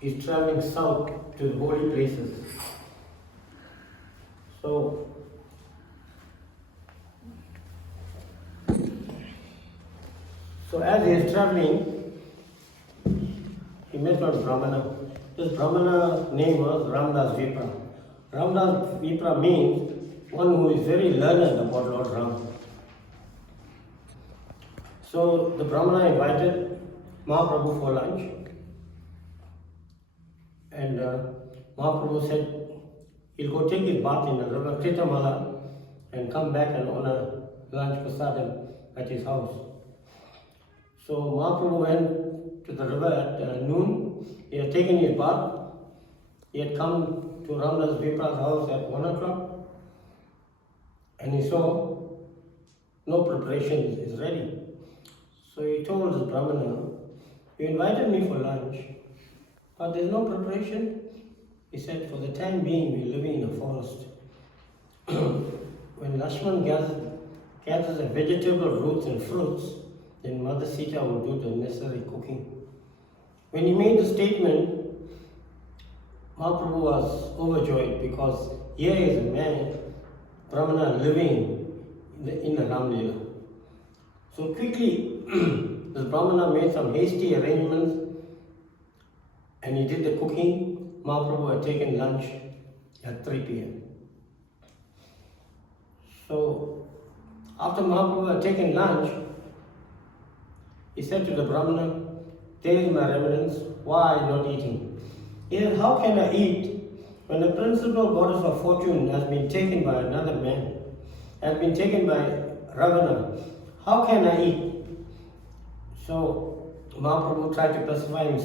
is traveling south to the holy places. So, as he is traveling, he met one Brahmana. This Brahmana name was Ramdas Vipra. Ramdas Vipra means one who is very learned about Lord Ram. So the Brahmana invited Mahaprabhu for lunch, and Mahaprabhu said he'll go take his bath in the river Kritamala and come back and honor lunch prasadam at his house. So Mahaprabhu went to the river at noon. He had taken his bath. He had come to Ramdas Vipra's house at 1 o'clock, and he saw no preparation is ready. So he told the Brahmana, "You invited me for lunch, but there's no preparation." He said, "For the time being, we're living in a forest. When Lakshman gathers the vegetable roots and fruits, then Mother Sita will do the necessary cooking." When he made the statement, Mahaprabhu was overjoyed because here is a man, Brahmana, living in the Ram Leela. So quickly, this Brahmana made some hasty arrangements and he did the cooking. Mahaprabhu had taken lunch at 3 p.m. So after Mahaprabhu had taken lunch, he said to the Brahmana, "There is my remnants, why are you not eating?" He said, "How can I eat when the principal goddess of fortune has been taken by another man, has been taken by Ravana? How can I eat?" So Mahaprabhu tried to pacify him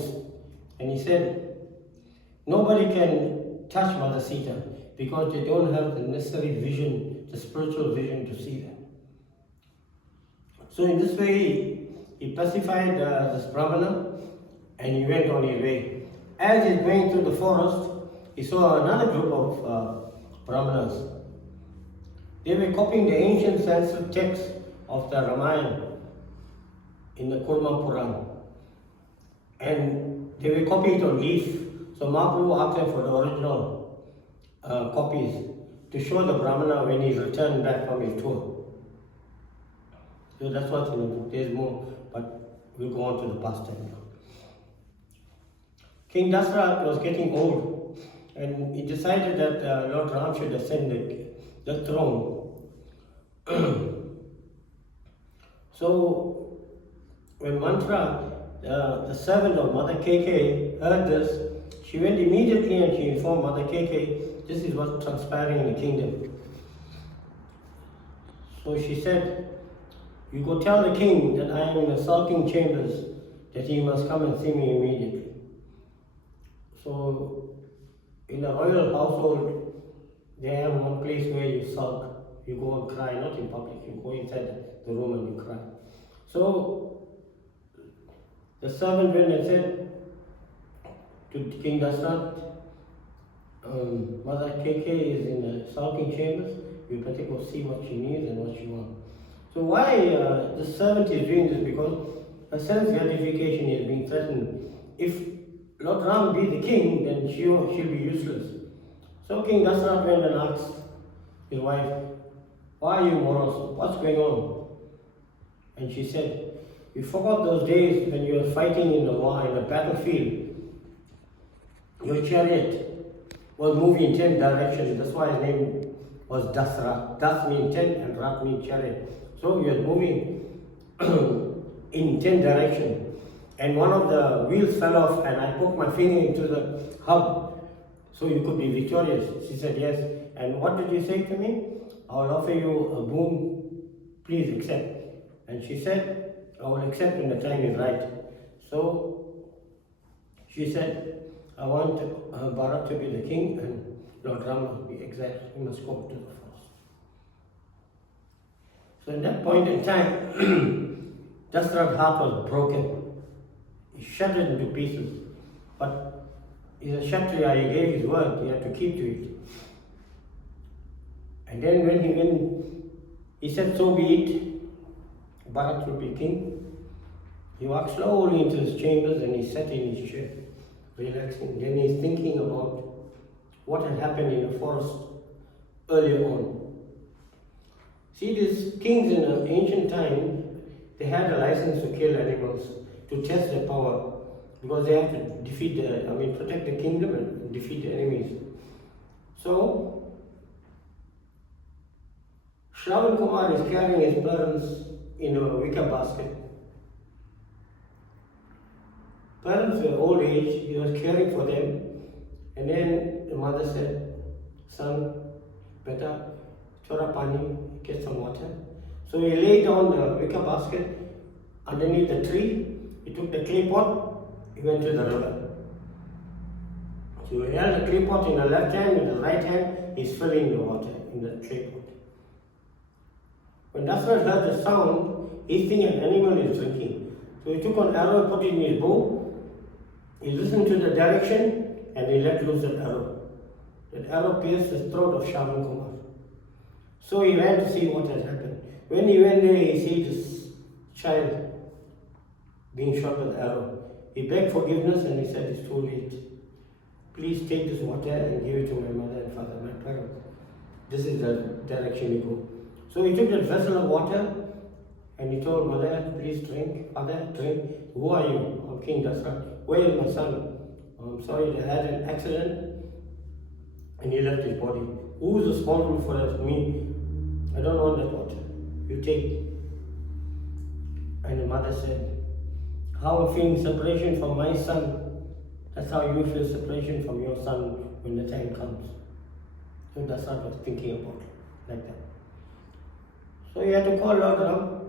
and he said, "Nobody can touch Mother Sita because they don't have the necessary vision, the spiritual vision to see that." So in this way, he pacified this Brahmana and he went on his way. As he's going through the forest, he saw another group of Brahmanas. They were copying the ancient Sanskrit text of the Ramayana in the Kurma Puran. And they were copying it on leaf. So Mahaprabhu asked them for the original copies to show the Brahmana when he's returned back from his tour. So that's what's in the book. There's more, but we'll go on to the past time now. King Dasarath was getting old, and he decided that Lord Ram should ascend the throne. So when Mantra, the servant of Mother KK, heard this, she went immediately and she informed Mother KK, this is what's transpiring in the kingdom. So she said, "You go tell the king that I am in the sulking chambers, that he must come and see me immediately." So in a royal household, they have one place where you sulk, you go and cry, not in public, you go inside the room and you cry. So the servant went and said to King Dasarath, "Mother KK is in the sulking chambers, you better go see what she needs and what she wants." So why the servant is doing this? Because her sense gratification is being threatened. If Lord Ram be the king, then she'll be useless. So King Dasarath went and asked his wife, "Why are you morose? What's going on?" And she said, "You forgot those days when you were fighting in the war, in the battlefield. Your chariot was moving in 10 directions. That's why his name was Dasra. Das means 10 and Rat means chariot. So he was moving in 10 directions. And one of the wheels fell off and I poked my finger into the hub so you could be victorious." She said, "Yes. And what did you say to me? I will offer you a boon. Please accept." And she said, "I will accept when the time is right." So she said, "I want Bharat to be the king and Lord Rama must be exiled. He must go to the forest." So in that point in time, Dasarath's heart was broken. He shattered into pieces. But he's a Kshatriya, he gave his word, he had to keep to it. And then when he said, "So be it, Bharat will be king," he walked slowly into his chambers and he sat in his chair, relaxing. Then he's thinking about what had happened in the forest earlier on. See, these kings in the ancient time, they had a license to kill animals, to test their power, because they have to protect the kingdom and defeat the enemies. So, Shravan Kumar is carrying his parents in a wicker basket. Parents were old age, he was caring for them, and then the mother said, son, beta, chora pani, get some water. So he laid down the wicker basket underneath the tree, he took the clay pot, he went to the river. So he held the clay pot in the left hand, with the right hand, he's filling the water in the clay pot. When Dasrat heard the sound, he thinking an animal is drinking. So he took an arrow, put it in his bow, he listened to the direction, and he let loose that arrow. That arrow pierced the throat of Shravan Kumar. So he ran to see what had happened. When he went there, he see this child being shot with an arrow. He begged forgiveness and he said, it's too late. Please take this water and give it to my mother and father, my parents. This is the direction you go. So he took that vessel of water and he told mother, please drink, father, drink. Who are you? I'm King Dasrat. Where is my son? I'm sorry, they had an accident and he left his body. Who is responsible for that? Me. I don't want that water. You take. And the mother said, how I'm feeling separation from my son, that's how you feel separation from your son when the time comes. So that's what I was thinking about, like that. So he had to call Lord Rama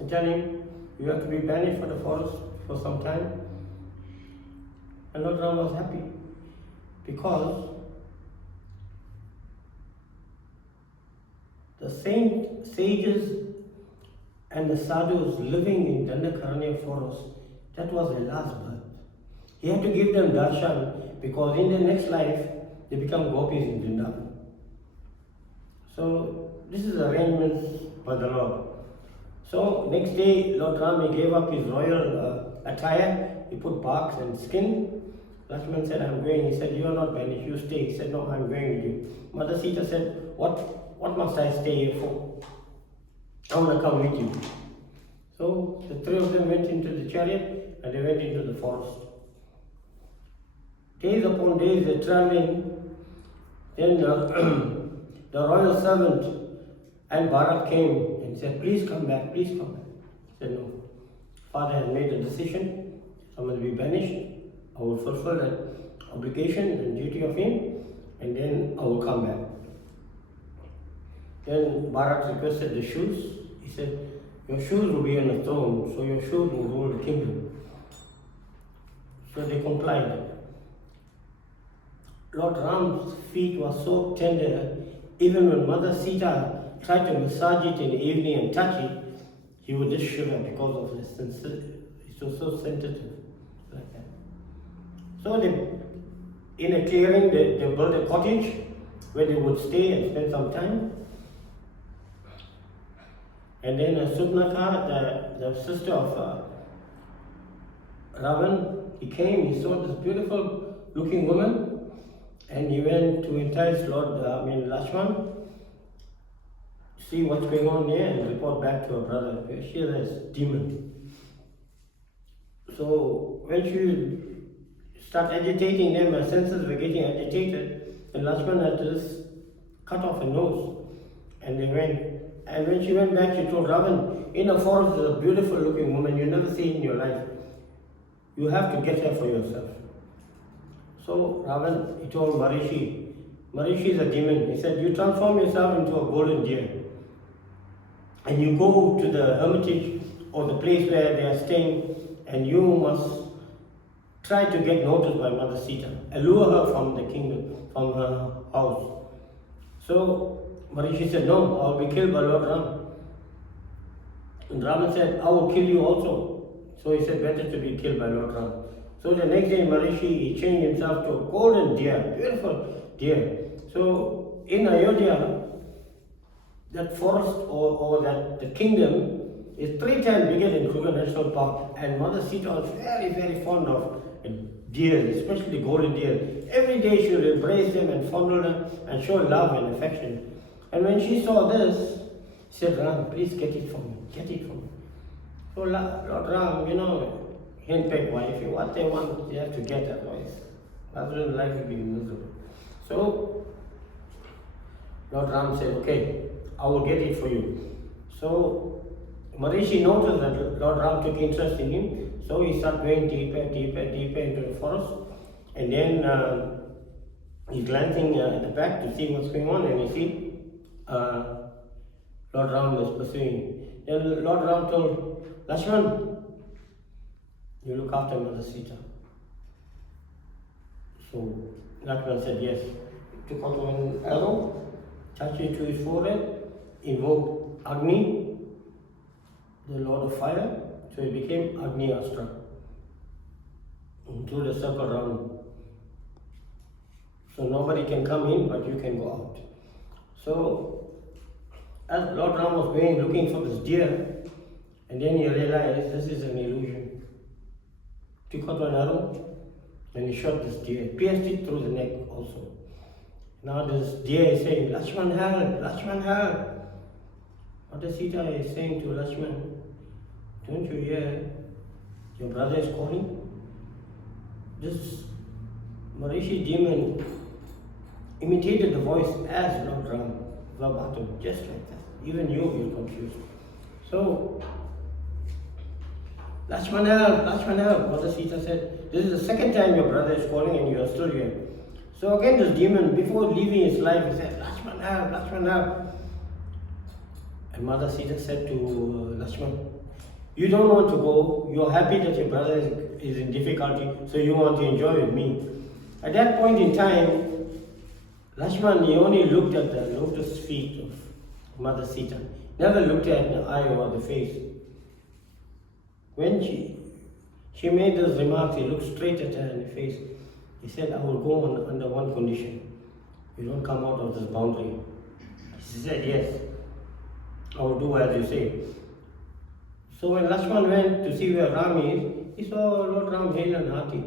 and tell him, you have to be banished for the forest for some time. And Lord Rama was happy because the sages and the sadhus living in Dandakaranya forest, that was their last birth. He had to give them darshan because in the next life they become gopis in Vrindavan. So this is arrangements by the Lord. So next day Lord Rama gave up his royal attire. He put barks and skin. Lakshman said, I'm going. He said, you are not banished, you stay. He said, no, I'm going with you. Mother Sita said, what must I stay here for? I want to come with you. So the three of them went into the chariot and they went into the forest. Days upon days they're traveling. Then the royal servant and Bharat came and said, please come back, please come back. He said, no. Father has made a decision. I must be banished. I will fulfill that obligation and duty of him, and then I will come back. Then Bharat requested the shoes. He said, your shoes will be on the throne, so your shoes will rule the kingdom. So they complied. Lord Ram's feet were so tender, even when Mother Sita tried to massage it in the evening and touch it, he would just shiver because of his sensitivity. It was so sensitive, like that. So in a clearing, they built a cottage where they would stay and spend some time. And then Subnaka, the sister of Ravan, he came, he saw this beautiful looking woman, and he went to entice Lakshman, see what's going on there and report back to her brother. She has this demon. So when she started agitating them, her senses were getting agitated, and Lakshman had to just cut off her nose, and they went. And when she went back, she told Ravan, in the forest is a beautiful looking woman you never see in your life. You have to get her for yourself. So Ravan, he told Marishi is a demon. He said, you transform yourself into a golden deer. And you go to the hermitage or the place where they are staying, and you must try to get noticed by Mother Sita. Allure her from the kingdom, from her house. So Marishi said, no, I will be killed by Lord Rama. And Rama said, I will kill you also. So he said, better to be killed by Lord Rama. So the next day, Marishi, he changed himself to a golden deer, beautiful deer. So in Ayodhya, that forest or that the kingdom is 3 times bigger than Kruger National Park. And Mother Sita was very, very fond of deer, especially golden deer. Every day she would embrace them and fondle them and show love and affection. And when she saw this, she said, Ram, please get it for me, get it for me. So Lord Ram, henpecked wife, what they want, they have to get otherwise. Other than life will be miserable. So Lord Ram said, okay, I will get it for you. So Marishi noticed that Lord Ram took interest in him, so he started going deeper, deeper, deeper into the forest. And then he's glancing at the back to see what's going on, and he see Lord Ram is pursuing. Then Lord Ram told Lakshman, you look after Mother Sita. So Lakshman said yes. He took out one arrow, touched it to his forehead, invoked Agni, the Lord of Fire, so it became Agni Astra. And drew the circle round. So nobody can come in, but you can go out. So as Lord Ram was going looking for this deer, and then he realized this is an illusion. Took out one arrow, and he shot this deer, pierced it through the neck also. Now this deer is saying, Lakshman help, Lakshman help. Mother Sita is saying to Lakshman, don't you hear your brother is calling? This Marishi demon imitated the voice as Lord Ram, verbatim, just like that. Even you're confused. So, Lakshman help, Lakshman help. Mother Sita said, this is the second time your brother is calling and you are still here. So again this demon, before leaving his life, he said, Lakshman help, Lakshman help. And Mother Sita said to Lakshman, you don't want to go, you're happy that your brother is in difficulty, so you want to enjoy with me. At that point in time, Lakshman, he only looked at the lotus feet of Mother Sita, never looked at the eye or the face. When she made those remarks, he looked straight at her in the face. He said, I will go on under one condition. You don't come out of this boundary. She said, yes, I will do as you say. So when Lakshman went to see where Ram is, he saw Lord Ram hale and hearty.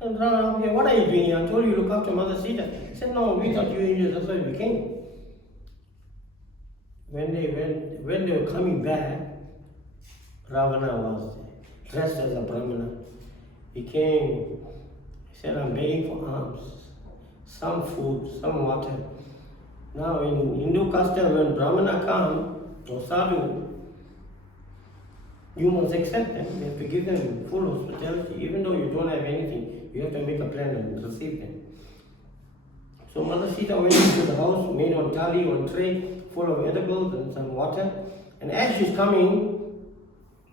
And Ram said, what are you doing here? I told you to look after Mother Sita. He said, no, we thought you were Indians, that's why we came. When they were coming back, Ravana was dressed as a Brahmana. He came, he said, I'm begging for alms, some food, some water. Now in Hindu custom, when Brahmana come, or sadhu, you must accept them. You have to give them full hospitality. Even though you don't have anything, you have to make a plan and receive them. So Mother Sita went into the house, made one thali, one tray, full of edibles and some water. And as she's coming,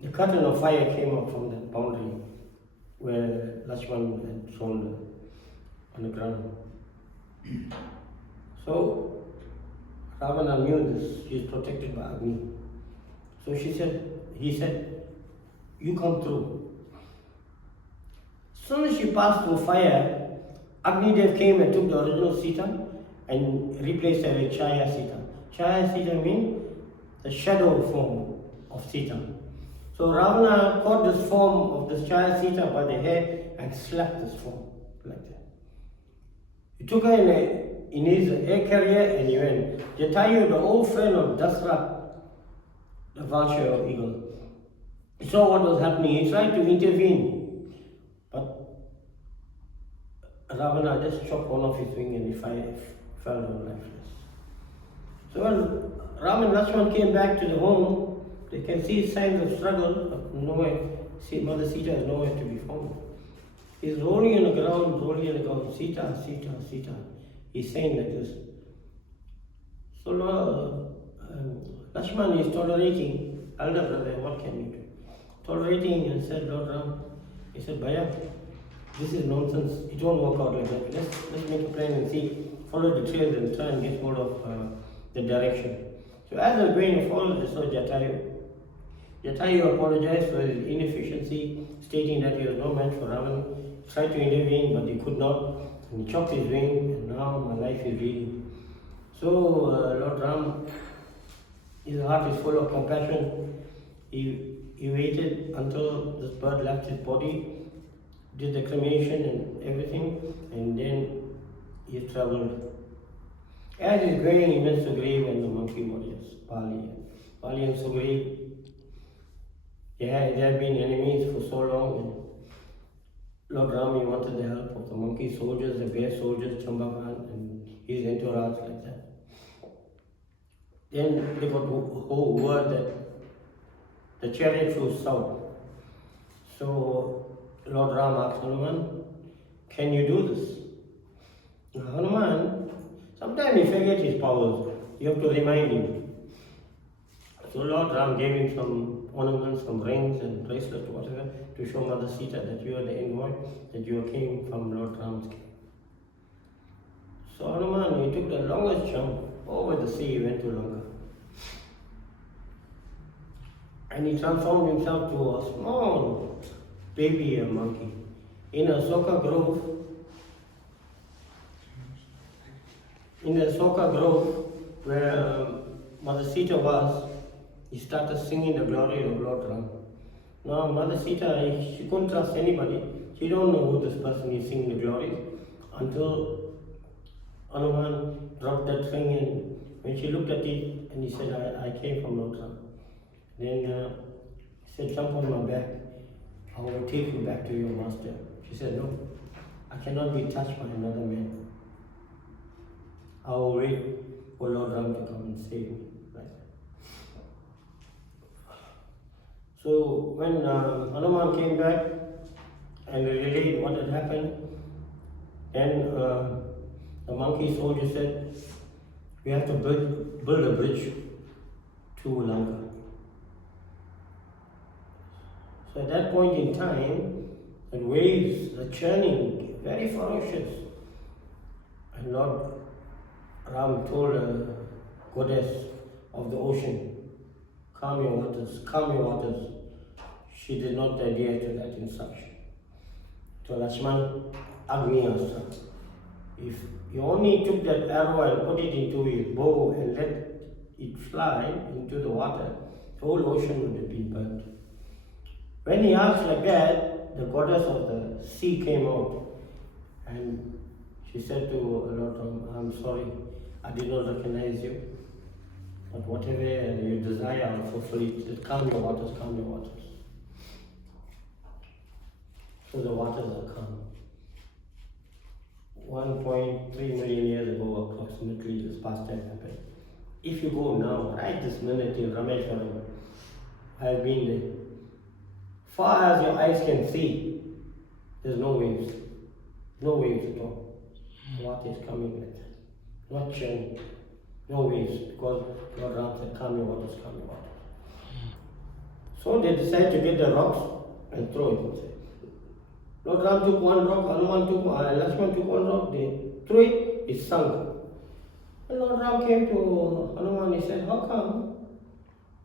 the curtain of fire came up from the boundary where Lakshman had thrown on the ground. So Ravana knew this, she is protected by Agni. So he said, you come through. As soon as she passed through fire, Agni-Dev came and took the original Sita and replaced her with Chaya Sita. Chaya Sita means the shadow form of Sita. So Ravana caught this form of this Chaya Sita by the hair and slapped this form like that. He took her in his air carrier and he went. Jatayu, the old friend of Dasra, the vulture or eagle, he saw what was happening. He tried to intervene, but Ravana just chopped one of his wings and he fell down lifeless. So when Ram and Lakshman came back to the home, they can see signs of struggle, but nowhere. See, Mother Sita is nowhere to be found. He's rolling on the ground, Sita, Sita, Sita. He's saying like this. So Lakshman is tolerating, elder brother, what can you do? Tolerating and said, Lord Ram, he said, Bhaiya, this is nonsense, it won't work out like that. Let's make a plan and see, follow the trails and try and get hold of the direction. So as they're going to follow, they saw Jatayu. Jatayu apologized for his inefficiency, stating that he was no match for Ravan. He tried to intervene, but he could not. And he chopped his wing, and now my life is reading. So Lord Ram, his heart is full of compassion. He waited until this bird left his body. did the cremation and everything, and then he traveled. As he's going, he met Sugriv and the monkey warriors, Bali. Bali and Sugriv, they had been enemies for so long, and Lord Rama wanted the help of the monkey soldiers, the bear soldiers, Chambavan, and his entourage like that. Then they got whole word that the chariot flew south. So Lord Rama asked Hanuman, can you do this? Now, Hanuman, sometimes he forgets his powers. You have to remind him. So Lord Ram gave him some ornaments, some rings and bracelets, whatever, to show Mother Sita that you are the envoy, that you came from Lord Ram's camp. So Hanuman, he took the longest jump over the sea, he went to Lanka. And he transformed himself to a small baby monkey. In a Soka grove, where Mother Sita was, he started singing the glory of Lord Ram. Now Mother Sita, she couldn't trust anybody. She don't know who this person is singing the glories until Hanuman dropped that thing, and when she looked at it and he said, I came from Lord Ram. Then he said, jump on my back. I will take you back to your master. She said, no, I cannot be touched by another man. I will wait for Lord Ram to come and save me. Right. So when Hanuman came back and relayed what had happened, then the monkey soldier said, we have to build a bridge to Lanka. So at that point in time, the waves are churning, very ferocious. And Lord Ram told the goddess of the ocean, calm your waters, calm your waters. She did not adhere to that instruction. So Lakshman, Agni Astra. If he only took that arrow and put it into his bow and let it fly into the water, the whole ocean would have been burnt. When he asked like that, the goddess of the sea came out and she said to Lord Ram, I'm sorry, I did not recognize you, but whatever you desire, I'll fulfill it. Calm your waters, calm your waters. So the waters are calm. 1.3 million years ago, approximately, this past time happened. If you go now, right this minute in Rameshwaram, I have been there. Far as your eyes can see, there's no waves. No waves at all. Water is coming like that. Not churning. No waves, because Lord Ram said, calm your waters, calm your waters. So they decided to get the rocks and throw it. Lord Ram took one rock, Hanuman took one, Lakshman took one rock, they threw it, it sunk. And Lord Ram came to Hanuman, he said, how come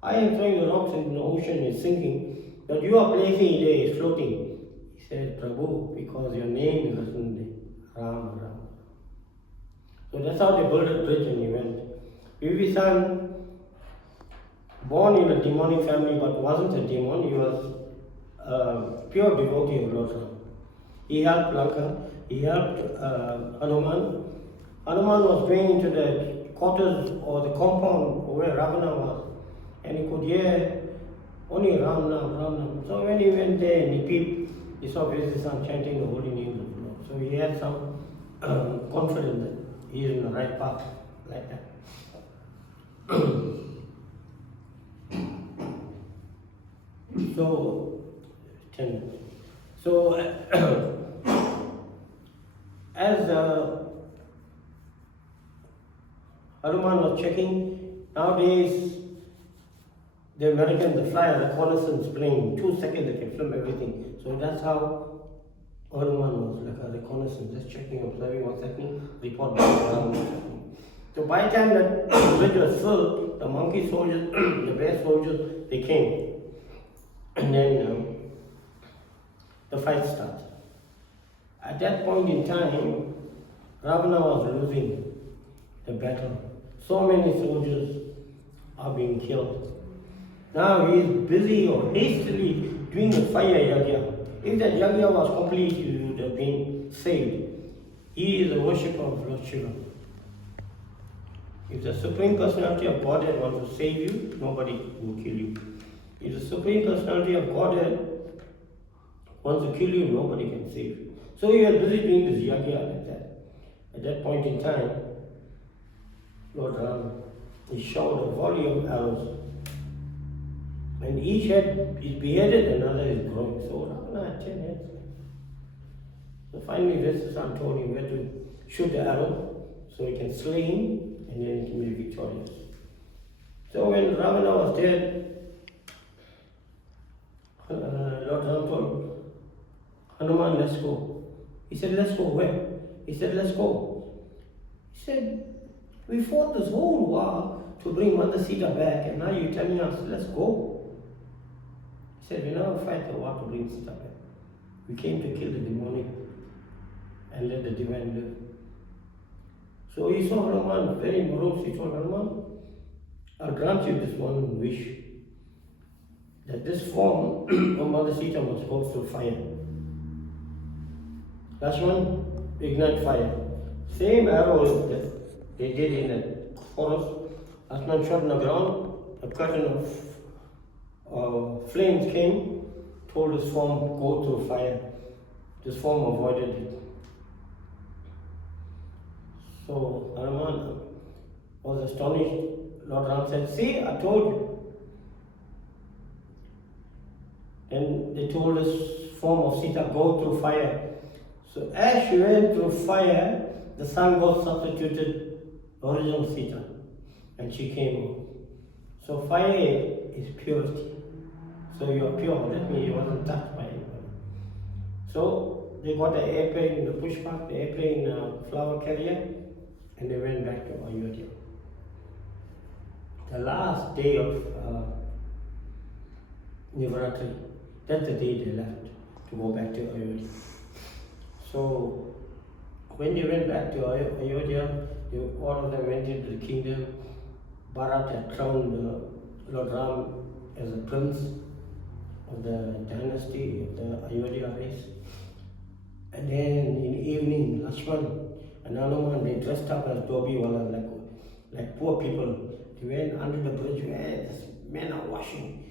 I am throwing the rocks into the ocean, it's sinking, but you are placing it there, it's floating? He said, Prabhu, because your name is written there, Ram, Ram. So that's how they built a bridge and he went. Vibhishan, born in a demonic family but wasn't a demon, he was a pure devotee of Lord Ram. He helped Lanka, he helped Hanuman. Hanuman was going into the quarters or the compound where Ravana was, and he could hear only Ram Nam, Ram Nam. So when he went there and he peeped, he saw Vibhishan chanting the holy name of the Lord. So he had some confidence that he is in the right path, like that. So, 10 minutes. So, as Hanuman was checking, nowadays the Americans, they fly a reconnaissance plane, 2 seconds they can film everything. So that's how Hanuman was, like a reconnaissance, just checking, observing what's happening, report back around what's happening. So by the time that bridge was filled, the monkey soldiers, the bear soldiers, they came. And then the fight started. At that point in time, Ravana was losing the battle. So many soldiers are being killed. Now he is busy or hastily doing a fire yagya. If that Yagya was complete, he would have been saved. He is a worshipper of Lord Shiva. If the Supreme Personality of Godhead wants to save you, nobody will kill you. If the Supreme Personality of Godhead wants to kill you, nobody can save you. So he was busy doing this yagya like that. At that point in time, Lord Rama, he shot a volley of arrows. And each head is beheaded, another is growing. So Ravana had 10 heads. So finally Vishnu told him where to shoot the arrow so he can slay him and then he can be victorious. So when Ravana was dead, Lord Rama told Hanuman, let's go. He said, let's go where? He said, let's go. He said, we fought this whole war to bring Mother Sita back and now you're telling us, let's go. He said, we never fight the war to bring Sita back. We came to kill the demonic and let the divine live. So he saw Hanuman very morose. He told Hanuman, I'll grant you this one wish, that this form of Mother Sita must go through fire. Lakshman, ignite fire. Same arrow that they did in the forest. Lakshman shot on the ground, a curtain of flames came, told his form, go through fire. This form avoided it. So Hanuman was astonished. Lord Ram said, see, I told you. And they told this form of Sita, go through fire. So as she went through fire, the sun god substituted original Sita. And she came out. So fire is purity. So you are pure. That means you wasn't touched by anybody. So they got the airplane, the pushback, the airplane flower carrier, and they went back to Ayodhya. The last day of Nivratri, that's the day they left to go back to Ayodhya. So when they went back to Ayodhya, all of them went into the kingdom. Bharat had crowned Lord Ram as a prince of the dynasty of the Ayodhya race. And then in the evening, Lakshman and Hanuman, they dressed up as Dobiwalas, like poor people. They went under the bridge where men are washing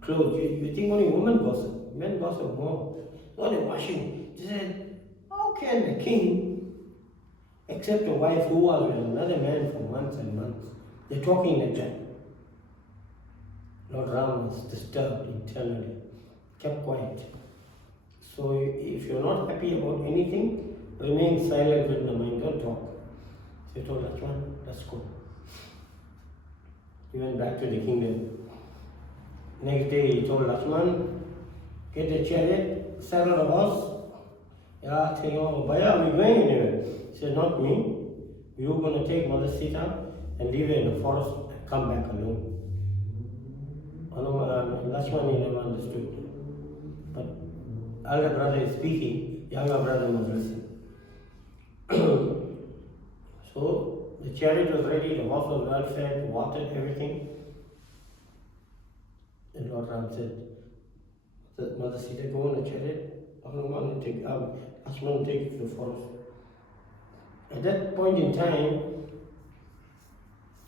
clothes. You think only women gossip? Men gossip more. No, they're washing. They said, how can the king accept a wife who was with another man for months and months? They're talking like that. Lord Ram was disturbed internally, kept quiet. So if you're not happy about anything, remain silent with the mind, don't talk. So he told Lakshman, let's go. He went back to the kingdom. Next day he told Lakshman, get the chariot, saddle the horse. Yeah, thinking, oh, Bhaiya, are we going anywhere? He said, not me. You're going to take Mother Sita and leave her in the forest and come back alone. Lakshman never understood. But elder brother is speaking, younger brother must listen. So the chariot was ready, the horse was well fed, watered, everything. And Lord Ram said, Mother Sita, go in the chariot. Hanuman will take, Lakshman will take you to the forest. At that point in time,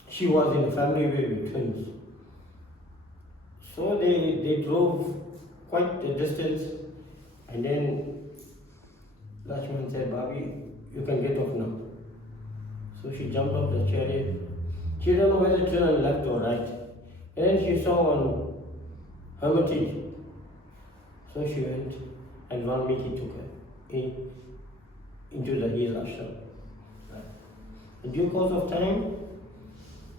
she was in a family way with twins. So they drove quite a distance, and then Lakshman said, Bhabhi, you can get off now. So she jumped off the chariot. She didn't know whether to turn left or right. And then she saw one hermitage. So she went, and Valmiki took her into his ashram. In due course of time,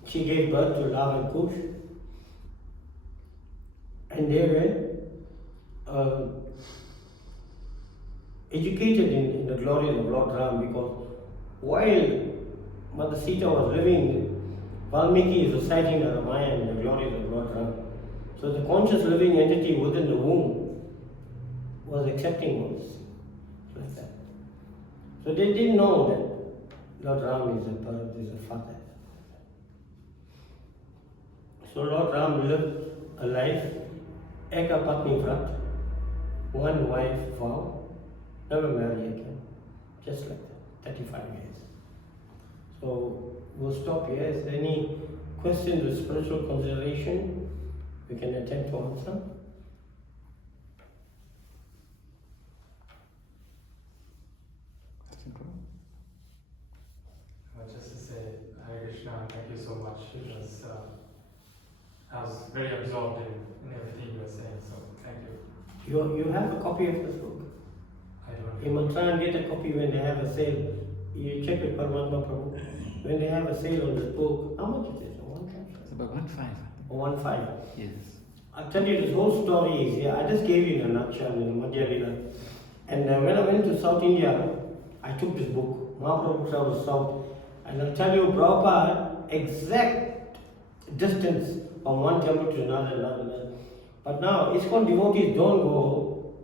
she gave birth to Lava and Kush. And they were educated in the glories of Lord Ram, because while Mother Sita was living, Valmiki is reciting the Ramayana and the glories of Lord Ram. So the conscious living entity within the womb was accepting all this. Like that. So they didn't know that Lord Ram is a father. So Lord Ram lived a life Eka Patni Vrat. one wife vow, never marry again. Just like that, 35 years. So we'll stop here. Is there any questions with spiritual consideration we can attempt to answer? Just to say, Hare Krishna, thank you so much. I was very absorbed in everything you were saying, so thank you. You have a copy of this book? I don't You must try and get a copy when they have a sale. You check with Paramatma Prabhu. When they have a sale on this book, how much is it? It's about 1.5. 1.5. Yes. I'll tell you this whole story is here. I just gave you in a nutshell in Madhya Lila. And when I went to South India, I took this book, Mahaprabhu travels south, and I'll tell you Prabhupada exact distance from one temple to another. But now ISKCON devotees don't go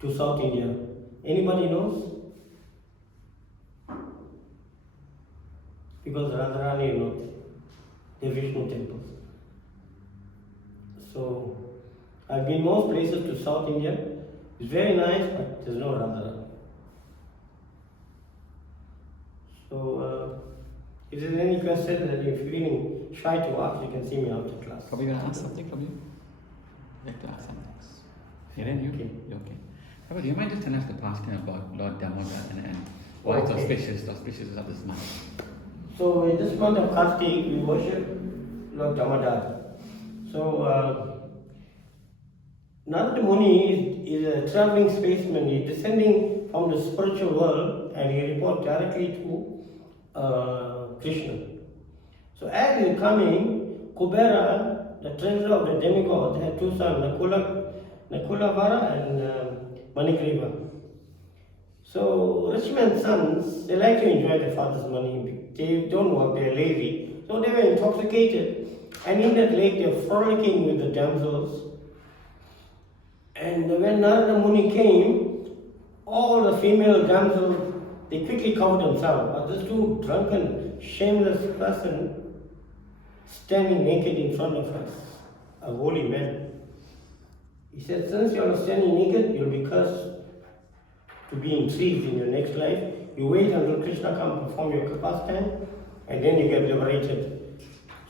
to South India. Anybody knows? Because Radharani is not. They're Vishnu temples. So I've been most places to South India. It's very nice, but there's no Radharani. So if there's any question that you're feeling shy to ask, you can see me after class. Probably going to ask something from you? Like to ask something? Hiren, you? Okay. You okay? How about, do you mind just telling us the pastime about Lord Damodar and why it's auspicious of this month? So in this month of Kartik, we worship Lord Damodar. So Narada Muni is a traveling spaceman. He's descending from the spiritual world and he reports directly to Krishna. So as he is coming, Kubera, the treasurer of the demigods, had two sons, Nakulavara and Manikriva. So rich men's sons, they like to enjoy their father's money. They don't work, they're lazy. So they were intoxicated. And in that lake, they're frolicking with the damsels. And when Narada Muni came, all the female damsels, they quickly covered themselves. But this two drunken, shameless person standing naked in front of us, a holy man. He said, since you are standing naked, you'll be cursed to be in trees in your next life. You wait until Krishna comes perform your pastime, and then you get liberated.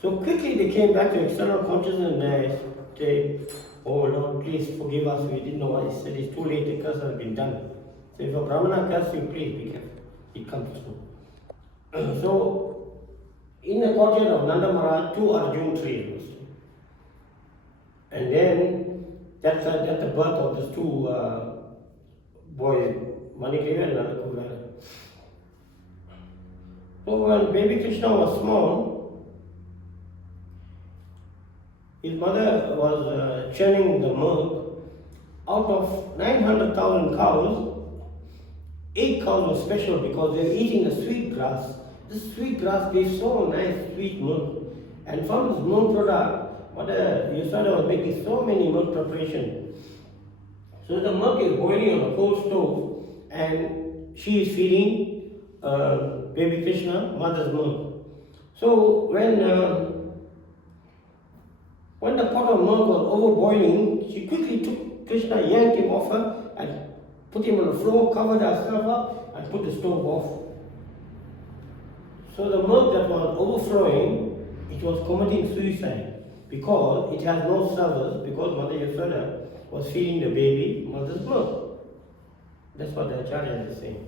So quickly they came back to external consciousness and they said, oh Lord, please forgive us, we didn't know what he said, it's too late, the curse has been done. So if a Brahmana curse you, please be careful, it comes true. So in the courtyard of Nanda Maharaj, 2 Arjun trees were stood. And then that's the birth of these 2 boys, Manikriva and Nandakuvara. So when baby Krishna was small, his mother was churning the milk. Out of 900,000 cows, 8 cows were special because they were eating the sweet grass. This sweet grass gave so nice sweet milk. And from this milk product, Mother Yashoda was making so many milk preparations. So the milk is boiling on a coal stove and she is feeding baby Krishna mother's milk. So when the pot of milk was overboiling, she quickly took Krishna, yanked him off her and put him on the floor, covered herself up and put the stove off. So the milk that was overflowing, it was committing suicide because it had no service, because Mother Yashoda was feeding the baby mother's milk. That's what the Acharya is saying.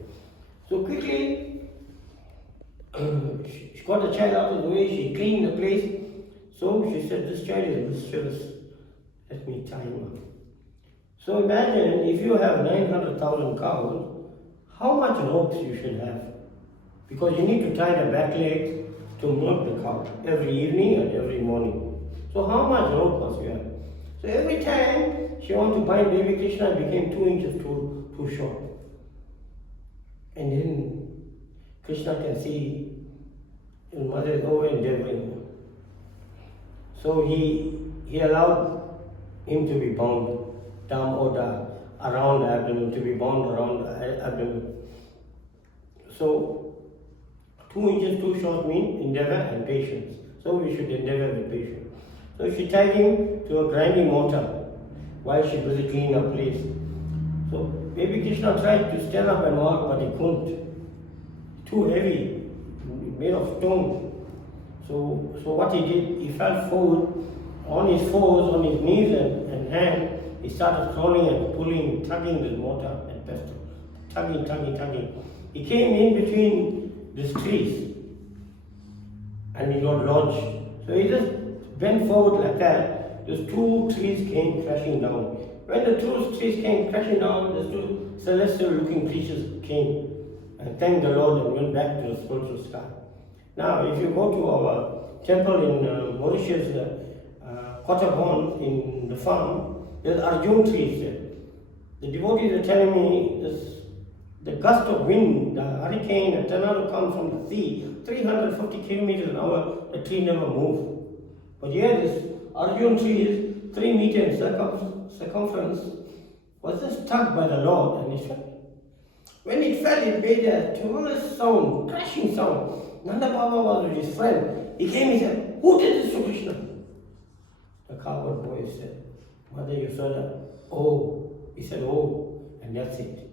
So quickly, she got the child out of the way, she cleaned the place. So she said, this child is mischievous, let me tie him up. So imagine if you have 900,000 cows, how much ropes you should have. Because you need to tie the back legs to milk the cow every evening and every morning. So how much rope must you have? So every time she wanted to bind baby Krishna, it became 2 inches too short. And then Krishna can see his mother is over endeavoring. So he allowed him to be bound, Dam Oda, around the abdomen, to be bound around the abdomen. So 2 inches too short means endeavor and patience. So we should endeavor with patience. So she tied him to a grinding mortar while she busy cleaning her place. So baby Krishna tried to stand up and walk, but he couldn't. Too heavy, made of stone. So what he did, he fell forward on his fours, on his knees and hand. He started crawling and pulling, tugging the mortar and pestle. Tugging. He came in between these trees and he got lodged. So he just bent forward like that. Those two trees came crashing down. When the two trees came crashing down, the two celestial looking creatures came and thanked the Lord and went back to the spiritual sky. Now, if you go to our temple in Mauritius, Kotabon, in the farm, there's Arjun trees there. The devotees are telling me the gust of wind, the hurricane, a tornado comes from the sea, 350 kilometers an hour, the tree never moved. But here, this Arjun tree is 3 meters in circumference, was just tugged by the Lord and it fell. When it fell, it made a tremendous sound, crashing sound. Nanda Baba was with his friend. He came and said, "Who did this to Krishna?" The coward boy said, "Mother Yasoda." "Oh." He said, "Oh," and that's it.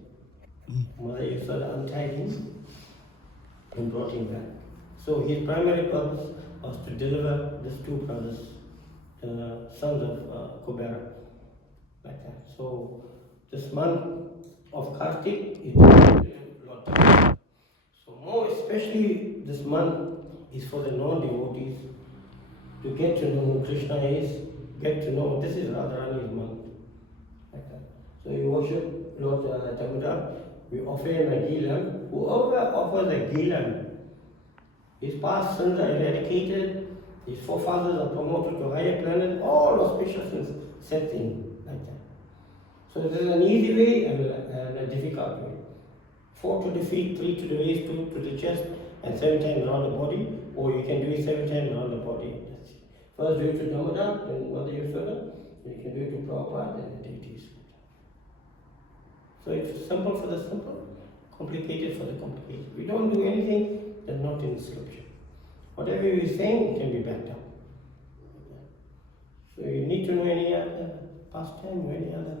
Mother Yasoda untied him and brought him back. So his primary purpose was to deliver these two brothers, the sons of Kubera, like that. So this month of Kartik is Lord Thakur. So more especially this month is for the non-devotees to get to know who Krishna is, get to know this is Radharani's month. Like that. So you worship Lord Thakur, we offer him a ghee lamp. Whoever offers a ghee lamp, his past sins are eradicated, his forefathers are promoted to higher planets, all auspicious sins set in like that. So there's an easy way and a difficult way. 4 to the feet, 3 to the waist, 2 to the chest, and 7 times around the body, or you can do it 7 times around the body. That's it. First do it to Damodar, then Mother Yasoda, you can do it to Prabhupada and the deities. So it's simple for the simple, complicated for the complicated. We don't do anything that's not in the scripture. Whatever we're saying, it can be backed up. So you need to know any other pastime or any other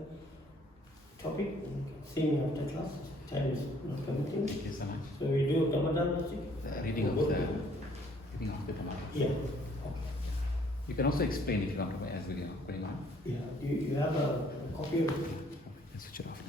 topic, you can see me after class. Time is not permitting. Thank you so much. So we do Damodar music. The reading of the Tamil. Yeah. Okay. You can also explain if you want to as we are going on. Yeah. You have a copy of it? Let's switch it off.